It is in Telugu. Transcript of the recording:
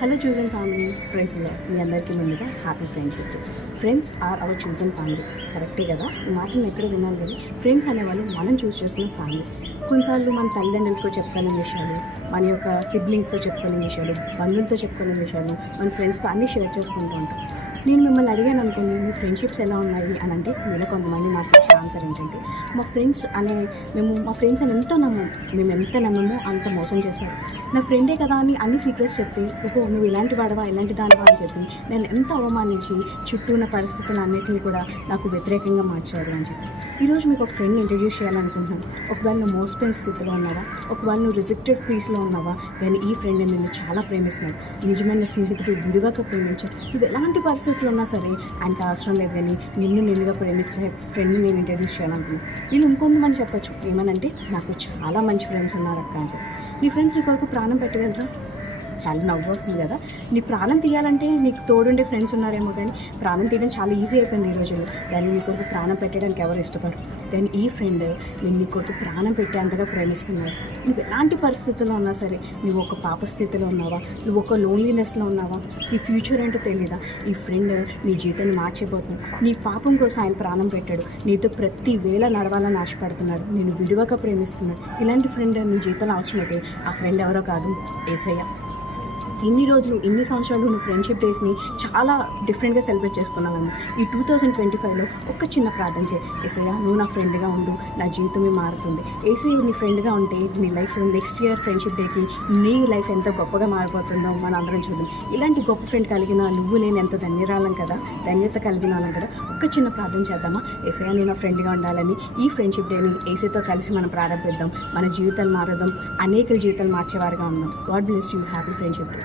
హలో చూజన్ ఫ్యామిలీ, ప్రైజ్లో మీ అందరికీ ముందుగా happy friendship day. Friends are our chosen family. కరెక్టే కదా, ఈ మాటలు ఎక్కడ విన్నాను కానీ ఫ్రెండ్స్ అనేవాళ్ళు మనం చూస్ చేసుకున్న ఫ్యామిలీ. కొన్నిసార్లు మన తల్లిదండ్రులతో చెప్పుకోలేని విషయాలు, మన యొక్క సిబ్లింగ్స్తో చెప్పుకోలేని విషయాలు, బంధువులతో చెప్పుకోలేని విషయాలు మన ఫ్రెండ్స్తో అన్నీ షేర్ చేసుకుంటూ ఉంటాం. నేను మిమ్మల్ని అడిగాను అనుకోండి, మీ ఫ్రెండ్షిప్స్ ఎలా ఉన్నాయి అని అంటే మీరు కొంతమంది నాకు ఇచ్చే ఆన్సర్ ఏంటంటే మా ఫ్రెండ్స్ అని ఎంతో మేము ఎంత నమ్మమో అంత మోసం చేశారు. నా ఫ్రెండే కదా అని అన్ని సీక్రెట్స్ చెప్పి నువ్వు ఇలాంటి వాడవా ఇలాంటి దానివా అని చెప్పి నేను ఎంతో అవమానించి చుట్టూ ఉన్న పరిస్థితులు అన్నింటినీ కూడా నాకు వ్యతిరేకంగా మార్చారు అని చెప్పి ఈరోజు మీకు ఒక ఫ్రెండ్ని ఇంట్రడ్యూస్ చేయాలనుకుంటున్నాను. ఒకవేళ నువ్వు మోసపోయిన స్థితిలో ఉన్నావా, ఒకవేళ నువ్వు రిజెక్టెడ్ పీస్లో ఉన్నావా, కానీ ఈ ఫ్రెండ్ నిన్ను చాలా ప్రేమిస్తున్నాడు. నిజమైన స్నేహితుడు విడివగా ప్రేమించాడు. నువ్వు ఎలాంటి పరిస్థితులు ఉన్నా సరే ఆయనకు అవసరం లేదు, కానీ నిన్నుగా ప్రేమిస్తే ఫ్రెండ్ని నేను ఇంట్రడ్యూస్ చేయాలనుకున్నాను. నేను ఇంకొంతమంది చెప్పచ్చు ఏమనంటే నాకు చాలా మంచి ఫ్రెండ్స్ ఉన్నారు అక్క అని చెప్పి. నీ ఫ్రెండ్స్ నీ కొరకు ప్రాణం పెట్టగలరా? చాలా నవ్వు వస్తుంది కదా. నీ ప్రాణం తీయాలంటే నీకు తోడుండే ఫ్రెండ్స్ ఉన్నారేమో, కానీ ప్రాణం తీయడం చాలా ఈజీ అయిపోయింది ఈ రోజుల్లో. దాన్ని నీ కొరకు ప్రాణం పెట్టడానికి ఎవరు ఇష్టపడరు, కానీ ఈ ఫ్రెండ్ నేను నీ కొరకు ప్రాణం పెట్టేంతగా ప్రేమిస్తున్నాడు. నువ్వు ఎలాంటి పరిస్థితుల్లో ఉన్నా సరే, నువ్వు ఒక పాప స్థితిలో ఉన్నావా, నువ్వు ఒక లోన్లీనెస్లో ఉన్నావా, నీ ఫ్యూచర్ ఏంటో తెలీదా, ఈ ఫ్రెండ్ నీ జీవితాన్ని మార్చేపోతుంది. నీ పాపం కోసం ఆయన ప్రాణం పెట్టాడు. నీతో ప్రతి వేళ నడవాలని ఆశపడుతున్నాడు. నేను విడివగా ప్రేమిస్తున్నాడు. ఇలాంటి ఫ్రెండ్ నీ జీవితంలో అవసరమైతే ఆ ఫ్రెండ్ ఎవరో కాదు, యేసయ్య. ఇన్ని రోజులు ఇన్ని సంవత్సరాలు నువ్వు ఫ్రెండ్షిప్ డేస్ని చాలా డిఫరెంట్గా సెలబ్రేట్ చేసుకున్నావన్న ఈ 2025లో ఒక చిన్న ప్రార్థన చేయి. యేసయ్య నువ్వు నా ఫ్రెండ్గా ఉండు, నా జీవితమే మారుతుంది. యేసయ్య నీ ఫ్రెండ్గా ఉంటే నీ లైఫ్ నెక్స్ట్ ఇయర్ ఫ్రెండ్షిప్ డేకి నీ లైఫ్ ఎంత గొప్పగా మారిపోతుందో మనం అందరం చూద్దాం. ఇలాంటి గొప్ప ఫ్రెండ్ కలిగిన నువ్వు నేను ఎంత ధన్యత కలిగిన వాళ్ళం కదా. ఒక చిన్న ప్రార్థన చేద్దామా? యేసయ్య నేను నా ఫ్రెండ్గా ఉండాలని ఈ ఫ్రెండ్షిప్ డేని యేసయ్యతో కలిసి మనం ప్రారంభిద్దాం. మన జీవితాలు మారుదాం, అనేక జీవితాలు మార్చేవారుగా ఉందాం. God bless you. Happy friendship day.